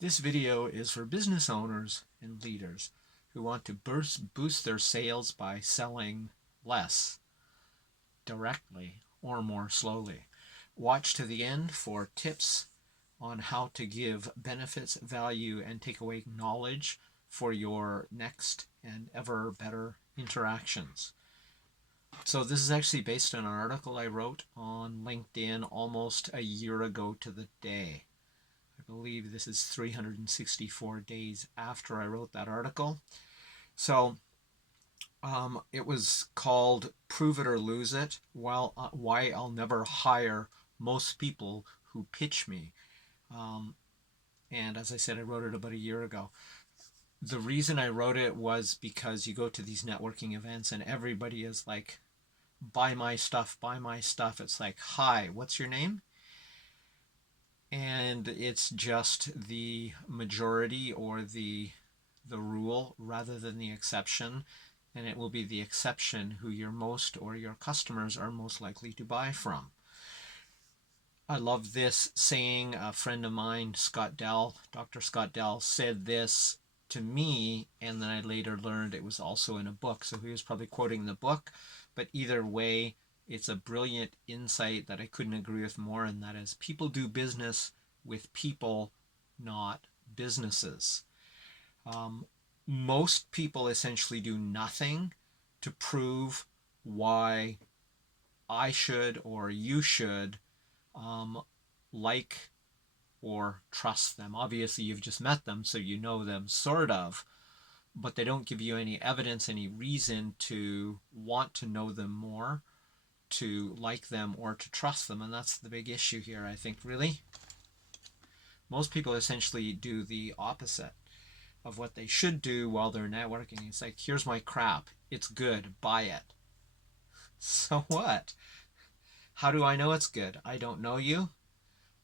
This video is for business owners and leaders who want to boost their sales by selling less directly or more slowly. Watch to the end for tips on how to give benefits, value, and take away knowledge for your next and ever better interactions. So this is actually based on an article I wrote on LinkedIn almost a year ago to the day. I believe this is 364 days after I wrote that article. So it was called Prove It or Lose It, Why I'll Never Hire Most People Who Pitch Me. Um, and as I said, I wrote it about a year ago. The reason I wrote it was because you go to these networking events and everybody is like, buy my stuff, buy my stuff. It's like, hi, what's your name? And it's just the majority or the rule rather than the exception, and it will be the exception who your customers are most likely to buy from. I love this saying. A friend of mine, Scott Dell, Dr. Scott Dell, said this to me, and then I later learned it was also in a book. So he was probably quoting the book, but either way, it's a brilliant insight that I couldn't agree with more, and that is people do business with people, not businesses. Um, Most people essentially do nothing to prove why I should or you should um, like or trust them. Obviously, you've just met them, so you know them sort of, but they don't give you any evidence, any reason to want to know them more, to like them, or to trust them. And that's the big issue here, I think, really. Most people essentially do the opposite of what they should do while they're networking. It's like, here's my crap. It's good. Buy it. So what? How do I know it's good? I don't know you.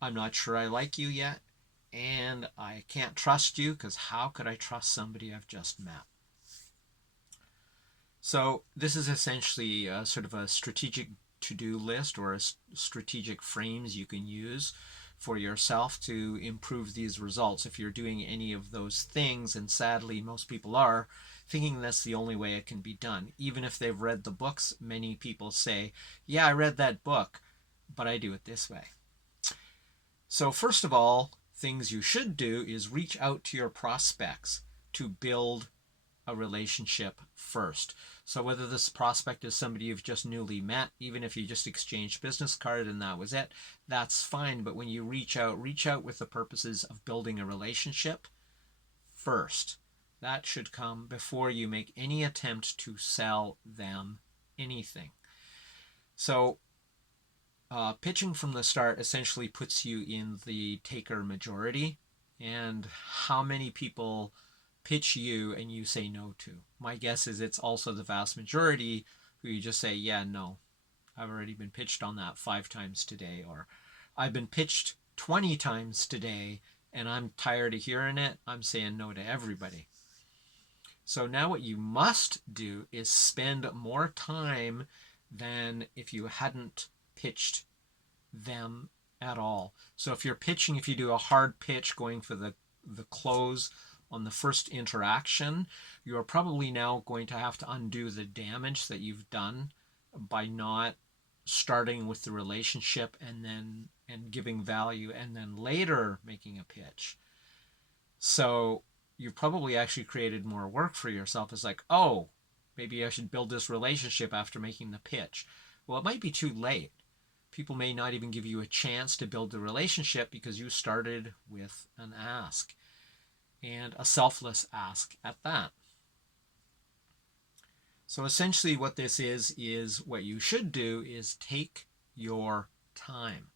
I'm not sure I like you yet. And I can't trust you because how could I trust somebody I've just met? So this is essentially a sort of a strategic to-do list or a strategic frames you can use for yourself to improve these results if you're doing any of those things, and sadly most people are thinking that's the only way it can be done. Even if they've read the books, many people say, yeah, I read that book, but I do it this way. So first of all, things you should do is reach out to your prospects to build a relationship first. So whether this prospect is somebody you've just newly met, even if you just exchanged business card and that was it, that's fine. But when you reach out with the purposes of building a relationship first. That should come before you make any attempt to sell them anything. So pitching from the start essentially puts you in the taker majority. And how many people pitch you and you say no to? My guess is it's also the vast majority who you just say, yeah, no, I've already been pitched on that 5 times today, or I've been pitched 20 times today and I'm tired of hearing it. I'm saying no to everybody. So now what you must do is spend more time than if you hadn't pitched them at all. So if you're pitching, if you do a hard pitch going for the close on the first interaction, you're probably now going to have to undo the damage that you've done by not starting with the relationship and giving value and then later making a pitch. So you probably actually created more work for yourself. It's like, oh, maybe I should build this relationship after making the pitch. Well, it might be too late. People may not even give you a chance to build the relationship because you started with an ask, and a selfless ask at that. So essentially what this is what you should do is take your time.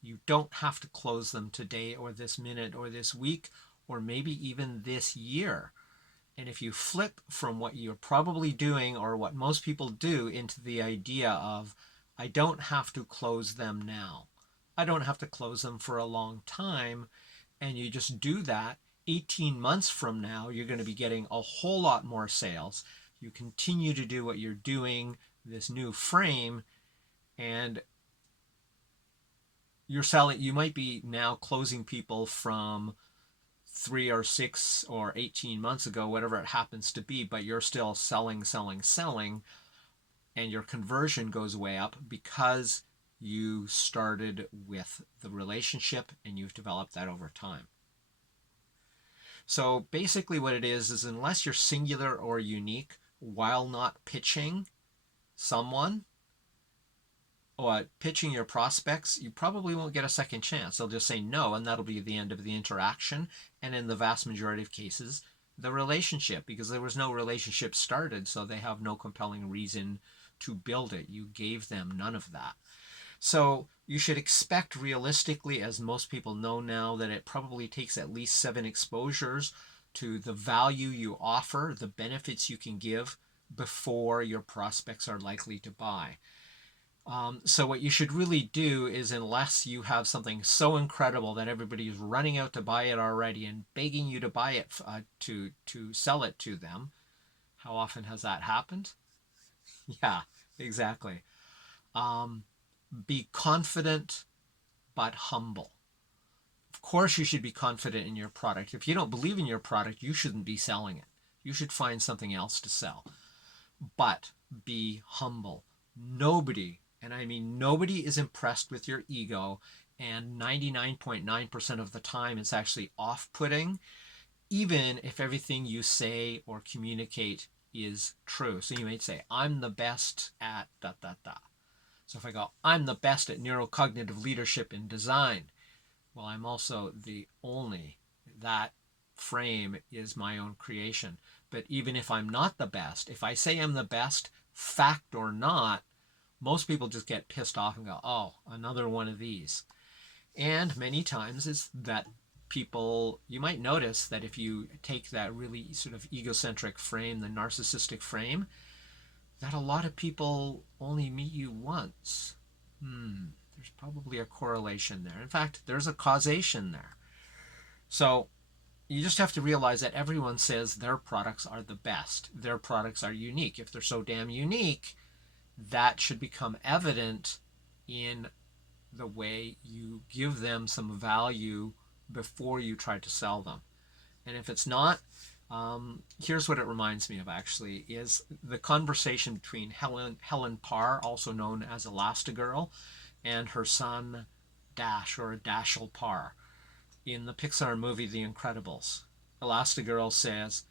You don't have to close them today or this minute or this week or maybe even this year. And if you flip from what you're probably doing or what most people do into the idea of, I don't have to close them now, I don't have to close them for a long time, and you just do that, 18 months from now, you're going to be getting a whole lot more sales. You continue to do what you're doing, this new frame, and you might be now closing people from 3 or 6 or 18 months ago, whatever it happens to be, but you're still selling, selling, selling, and your conversion goes way up because you started with the relationship and you've developed that over time. So basically what it is unless you're singular or unique while not pitching someone or pitching your prospects, you probably won't get a second chance. They'll just say no, and that'll be the end of the interaction. And in the vast majority of cases, the relationship, because there was no relationship started, so they have no compelling reason to build it. You gave them none of that. So you should expect realistically, as most people know now, that it probably takes at least 7 exposures to the value you offer, the benefits you can give before your prospects are likely to buy. So what you should really do is, unless you have something so incredible that everybody is running out to buy it already and begging you to buy it to sell it to them. How often has that happened? Yeah, exactly. Be confident but humble. Of course, you should be confident in your product. If you don't believe in your product, you shouldn't be selling it. You should find something else to sell. But be humble. Nobody, and I mean nobody, is impressed with your ego, and 99.9% of the time it's actually off-putting, even if everything you say or communicate is true. So you might say, I'm the best at ... So if I go, I'm the best at neurocognitive leadership and design, well, I'm also the only. That frame is my own creation. But even if I'm not the best, if I say I'm the best, fact or not, most people just get pissed off and go, oh, another one of these. And many times it's that people, you might notice that if you take that really sort of egocentric frame, the narcissistic frame, that a lot of people only meet you once. There's probably a correlation there. In fact, there's a causation there. So you just have to realize that everyone says their products are the best. Their products are unique. If they're so damn unique, that should become evident in the way you give them some value before you try to sell them. And if it's not, here's what it reminds me of, actually, is the conversation between Helen Parr, also known as Elastigirl, and her son Dash, or Dashiell Parr, in the Pixar movie The Incredibles. Elastigirl says,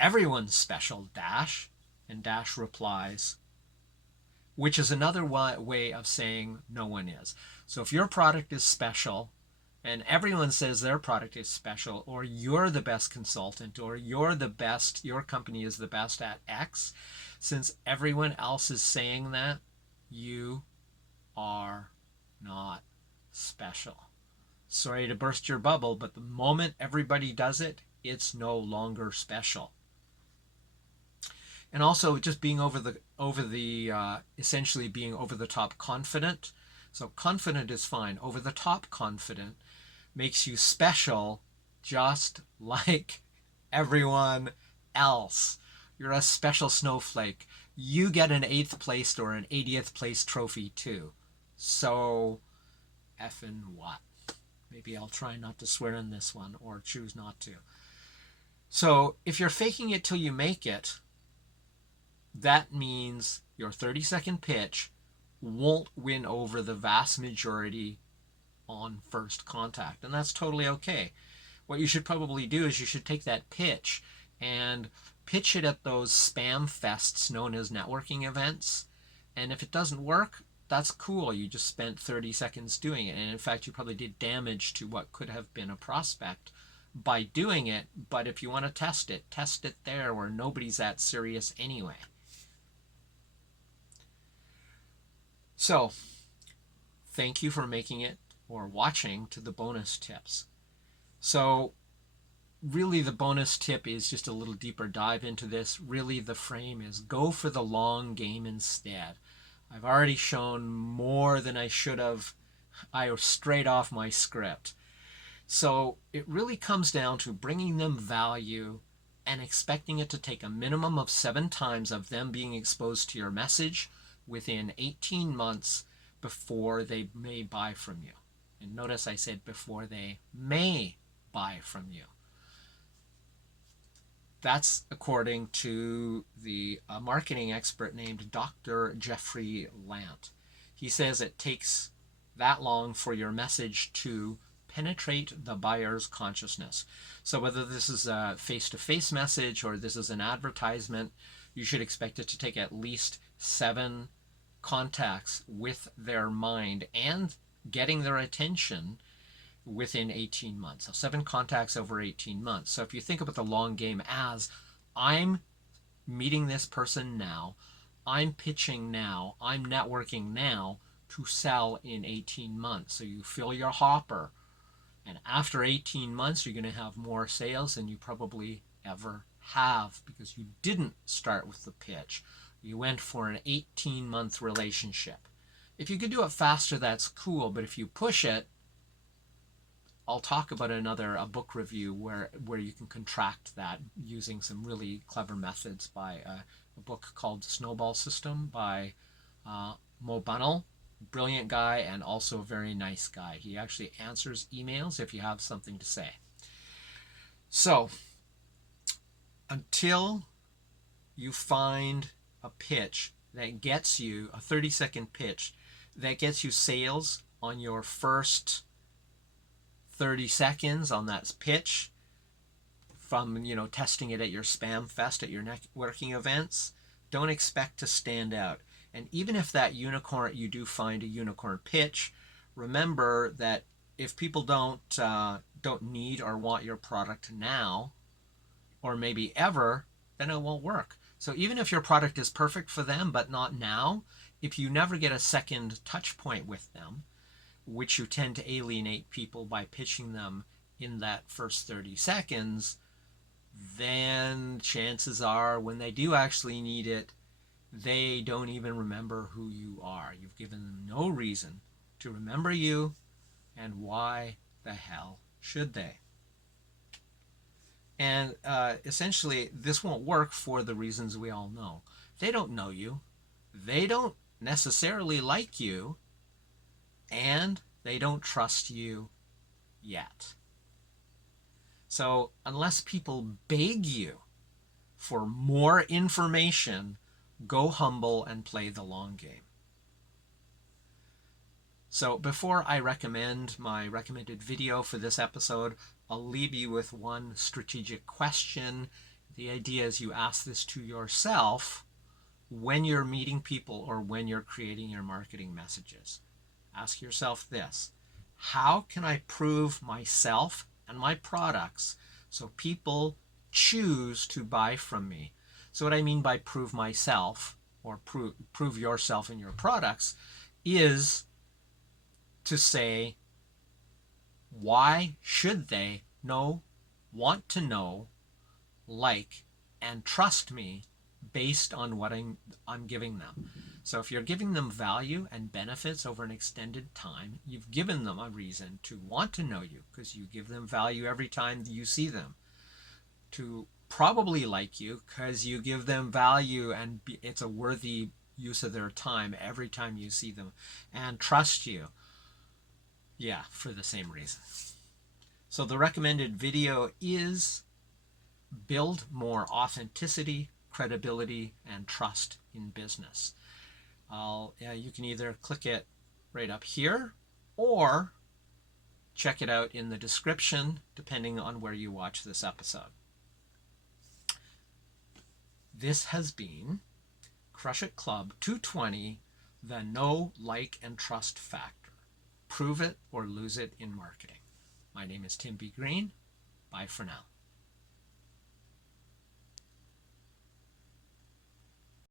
everyone's special, Dash. And Dash replies, which is another way of saying no one is. So if your product is special and everyone says their product is special, or you're the best consultant, or you're the best, your company is the best at X, since everyone else is saying that, you are not special. Sorry to burst your bubble, but the moment everybody does it, it's no longer special. And also just being essentially being over the top confident. So confident is fine. Over the top confident makes you special, just like everyone else. You're a special snowflake. You get an 8th place or an 80th place trophy too. So effing what? Maybe I'll try not to swear in this one, or choose not to. So if you're faking it till you make it, that means your 30-second pitch won't win over the vast majority on first contact. And that's totally okay. What you should probably do is you should take that pitch and pitch it at those spam fests known as networking events. And if it doesn't work, that's cool. You just spent 30 seconds doing it. And in fact, you probably did damage to what could have been a prospect by doing it. But if you want to test it there where nobody's that serious anyway. So, thank you for making it or watching to the bonus tips. So, really the bonus tip is just a little deeper dive into this. Really the frame is go for the long game instead. I've already shown more than I should have. I was straight off my script. So it really comes down to bringing them value and expecting it to take a minimum of 7 times of them being exposed to your message within 18 months before they may buy from you. And notice I said before they may buy from you. That's according to the marketing expert named Dr. Jeffrey Lant. He says it takes that long for your message to penetrate the buyer's consciousness. So whether this is a face-to-face message or this is an advertisement, you should expect it to take at least 7 contacts with their mind and getting their attention within 18 months. So 7 contacts over 18 months. So if you think about the long game as I'm meeting this person now, I'm pitching now, I'm networking now to sell in 18 months. So you fill your hopper, and after 18 months, you're going to have more sales than you probably ever have because you didn't start with the pitch. You went for an 18-month relationship. If you can do it faster, that's cool, but if you push it, I'll talk about a book review where you can contract that using some really clever methods by a book called Snowball System by Mo Bunnell. Brilliant guy and also a very nice guy. He actually answers emails if you have something to say. So, until you find a pitch that gets you, a 30-second pitch, that gets you sales on your first 30 seconds on that pitch from, testing it at your spam fest, at your networking events, don't expect to stand out. And even if that unicorn, you do find a unicorn pitch, remember that if people don't need or want your product now, or maybe ever, then it won't work. So even if your product is perfect for them, but not now, if you never get a second touch point with them, which you tend to alienate people by pitching them in that first 30 seconds, then chances are when they do actually need it, they don't even remember who you are. You've given them no reason to remember you, and why the hell should they? And essentially, this won't work for the reasons we all know. They don't know you. They don't necessarily like you. And they don't trust you yet. So unless people beg you for more information, go humble and play the long game. So before I recommend my recommended video for this episode, I'll leave you with one strategic question. The idea is you ask this to yourself when you're meeting people or when you're creating your marketing messages. Ask yourself this: how can I prove myself and my products so people choose to buy from me? So what I mean by prove myself or prove yourself and your products is to say, why should they want to know, like, and trust me based on what I'm giving them? So if you're giving them value and benefits over an extended time, you've given them a reason to want to know you because you give them value every time you see them. To probably like you because you give them value and it's a worthy use of their time every time you see them. And trust you. Yeah, for the same reason. So the recommended video is build more authenticity, credibility, and trust in business. You can either click it right up here or check it out in the description, depending on where you watch this episode. This has been Crush It Club 220, the Know, Like, and Trust Factor. Prove it or lose it in marketing. My name is Tim B. Green. Bye for now.